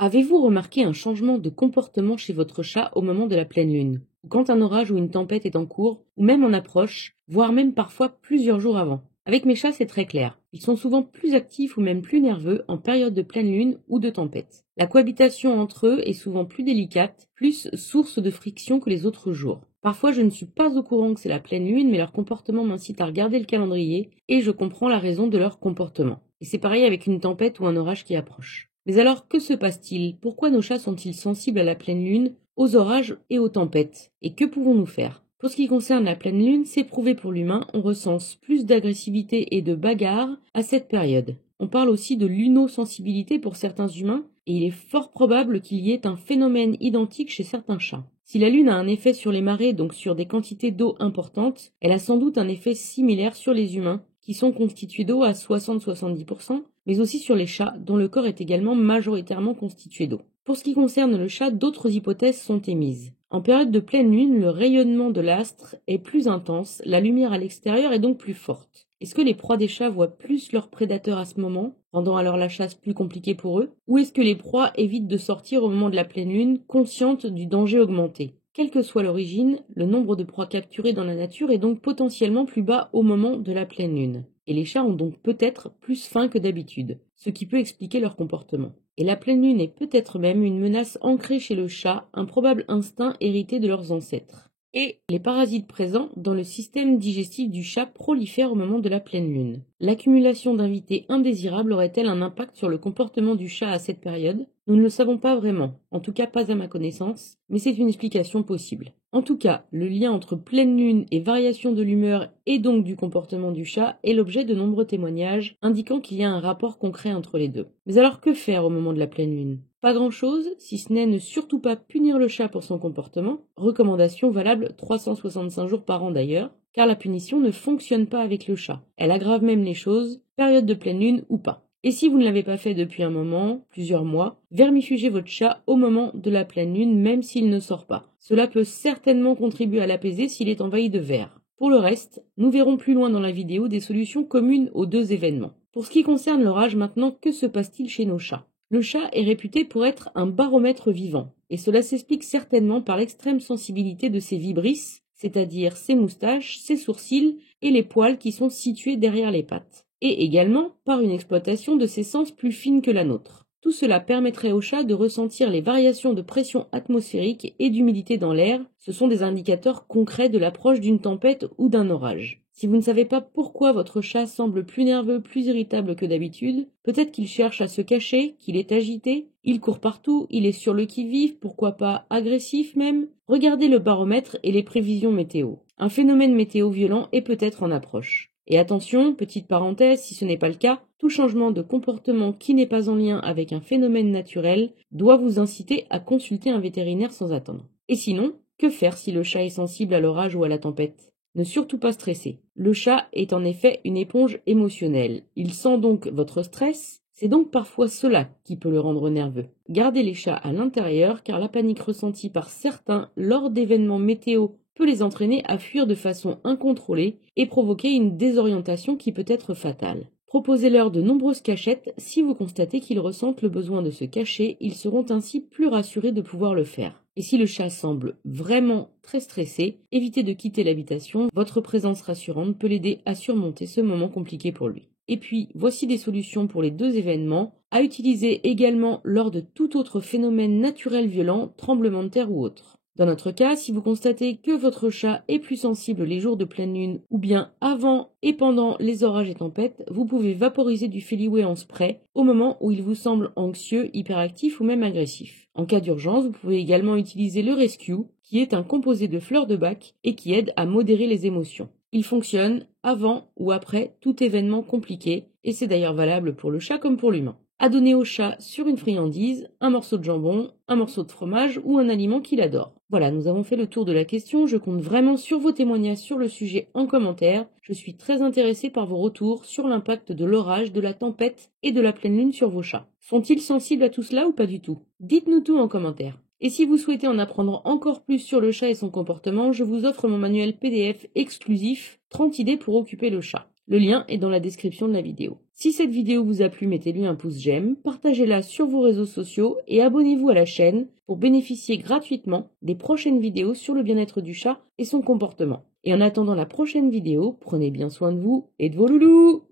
Avez-vous remarqué un changement de comportement chez votre chat au moment de la pleine lune, ou quand un orage ou une tempête est en cours, ou même en approche, voire même parfois plusieurs jours avant? Avec mes chats, c'est très clair. Ils sont souvent plus actifs ou même plus nerveux en période de pleine lune ou de tempête. La cohabitation entre eux est souvent plus délicate, plus source de friction que les autres jours. Parfois, je ne suis pas au courant que c'est la pleine lune, mais leur comportement m'incite à regarder le calendrier et je comprends la raison de leur comportement. Et c'est pareil avec une tempête ou un orage qui approche. Mais alors, que se passe-t-il? Pourquoi nos chats sont-ils sensibles à la pleine lune, aux orages et aux tempêtes? Et que pouvons-nous faire? Pour ce qui concerne la pleine lune, c'est prouvé pour l'humain, on recense plus d'agressivité et de bagarre à cette période. On parle aussi de lunosensibilité pour certains humains, et il est fort probable qu'il y ait un phénomène identique chez certains chats. Si la lune a un effet sur les marées, donc sur des quantités d'eau importantes, elle a sans doute un effet similaire sur les humains, qui sont constitués d'eau à 60-70%, mais aussi sur les chats, dont le corps est également majoritairement constitué d'eau. Pour ce qui concerne le chat, d'autres hypothèses sont émises. En période de pleine lune, le rayonnement de l'astre est plus intense, la lumière à l'extérieur est donc plus forte. Est-ce que les proies des chats voient plus leurs prédateurs à ce moment, rendant alors la chasse plus compliquée pour eux? Ou est-ce que les proies évitent de sortir au moment de la pleine lune, conscientes du danger augmenté? Quelle que soit l'origine, le nombre de proies capturées dans la nature est donc potentiellement plus bas au moment de la pleine lune. Et les chats ont donc peut-être plus faim que d'habitude, ce qui peut expliquer leur comportement. Et la pleine lune est peut-être même une menace ancrée chez le chat, un probable instinct hérité de leurs ancêtres. Et les parasites présents dans le système digestif du chat prolifèrent au moment de la pleine lune. L'accumulation d'invités indésirables aurait-elle un impact sur le comportement du chat à cette période? Nous ne le savons pas vraiment, en tout cas pas à ma connaissance, mais c'est une explication possible. En tout cas, le lien entre pleine lune et variation de l'humeur et donc du comportement du chat est l'objet de nombreux témoignages indiquant qu'il y a un rapport concret entre les deux. Mais alors que faire au moment de la pleine lune? Pas grand-chose, si ce n'est ne surtout pas punir le chat pour son comportement, recommandation valable 365 jours par an d'ailleurs, car la punition ne fonctionne pas avec le chat. Elle aggrave même les choses, période de pleine lune ou pas. Et si vous ne l'avez pas fait depuis un moment, plusieurs mois, vermifugez votre chat au moment de la pleine lune même s'il ne sort pas. Cela peut certainement contribuer à l'apaiser s'il est envahi de vers. Pour le reste, nous verrons plus loin dans la vidéo des solutions communes aux deux événements. Pour ce qui concerne l'orage maintenant, que se passe-t-il chez nos chats? Le chat est réputé pour être un baromètre vivant, et cela s'explique certainement par l'extrême sensibilité de ses vibrisses, c'est-à-dire ses moustaches, ses sourcils et les poils qui sont situés derrière les pattes, et également par une exploitation de ses sens plus fine que la nôtre. Tout cela permettrait au chat de ressentir les variations de pression atmosphérique et d'humidité dans l'air, ce sont des indicateurs concrets de l'approche d'une tempête ou d'un orage. Si vous ne savez pas pourquoi votre chat semble plus nerveux, plus irritable que d'habitude, peut-être qu'il cherche à se cacher, qu'il est agité, il court partout, il est sur le qui-vive, pourquoi pas agressif même. Regardez le baromètre et les prévisions météo. Un phénomène météo violent est peut-être en approche. Et attention, petite parenthèse, si ce n'est pas le cas, tout changement de comportement qui n'est pas en lien avec un phénomène naturel doit vous inciter à consulter un vétérinaire sans attendre. Et sinon, que faire si le chat est sensible à l'orage ou à la tempête? Ne surtout pas stresser. Le chat est en effet une éponge émotionnelle. Il sent donc votre stress, c'est donc parfois cela qui peut le rendre nerveux. Gardez les chats à l'intérieur car la panique ressentie par certains lors d'événements météo peut les entraîner à fuir de façon incontrôlée et provoquer une désorientation qui peut être fatale. Proposez-leur de nombreuses cachettes. Si vous constatez qu'ils ressentent le besoin de se cacher, ils seront ainsi plus rassurés de pouvoir le faire. Et si le chat semble vraiment très stressé, évitez de quitter l'habitation. Votre présence rassurante peut l'aider à surmonter ce moment compliqué pour lui. Et puis, voici des solutions pour les deux événements, à utiliser également lors de tout autre phénomène naturel violent, tremblement de terre ou autre. Dans notre cas, si vous constatez que votre chat est plus sensible les jours de pleine lune ou bien avant et pendant les orages et tempêtes, vous pouvez vaporiser du Feliway en spray au moment où il vous semble anxieux, hyperactif ou même agressif. En cas d'urgence, vous pouvez également utiliser le Rescue, qui est un composé de fleurs de bac et qui aide à modérer les émotions. Il fonctionne avant ou après tout événement compliqué et c'est d'ailleurs valable pour le chat comme pour l'humain. À donner au chat sur une friandise, un morceau de jambon, un morceau de fromage ou un aliment qu'il adore. Voilà, nous avons fait le tour de la question. Je compte vraiment sur vos témoignages sur le sujet en commentaire. Je suis très intéressée par vos retours sur l'impact de l'orage, de la tempête et de la pleine lune sur vos chats. Sont-ils sensibles à tout cela ou pas du tout? Dites-nous tout en commentaire. Et si vous souhaitez en apprendre encore plus sur le chat et son comportement, je vous offre mon manuel PDF exclusif 30 idées pour occuper le chat. Le lien est dans la description de la vidéo. Si cette vidéo vous a plu, mettez-lui un pouce j'aime, partagez-la sur vos réseaux sociaux et abonnez-vous à la chaîne pour bénéficier gratuitement des prochaines vidéos sur le bien-être du chat et son comportement. Et en attendant la prochaine vidéo, prenez bien soin de vous et de vos loulous!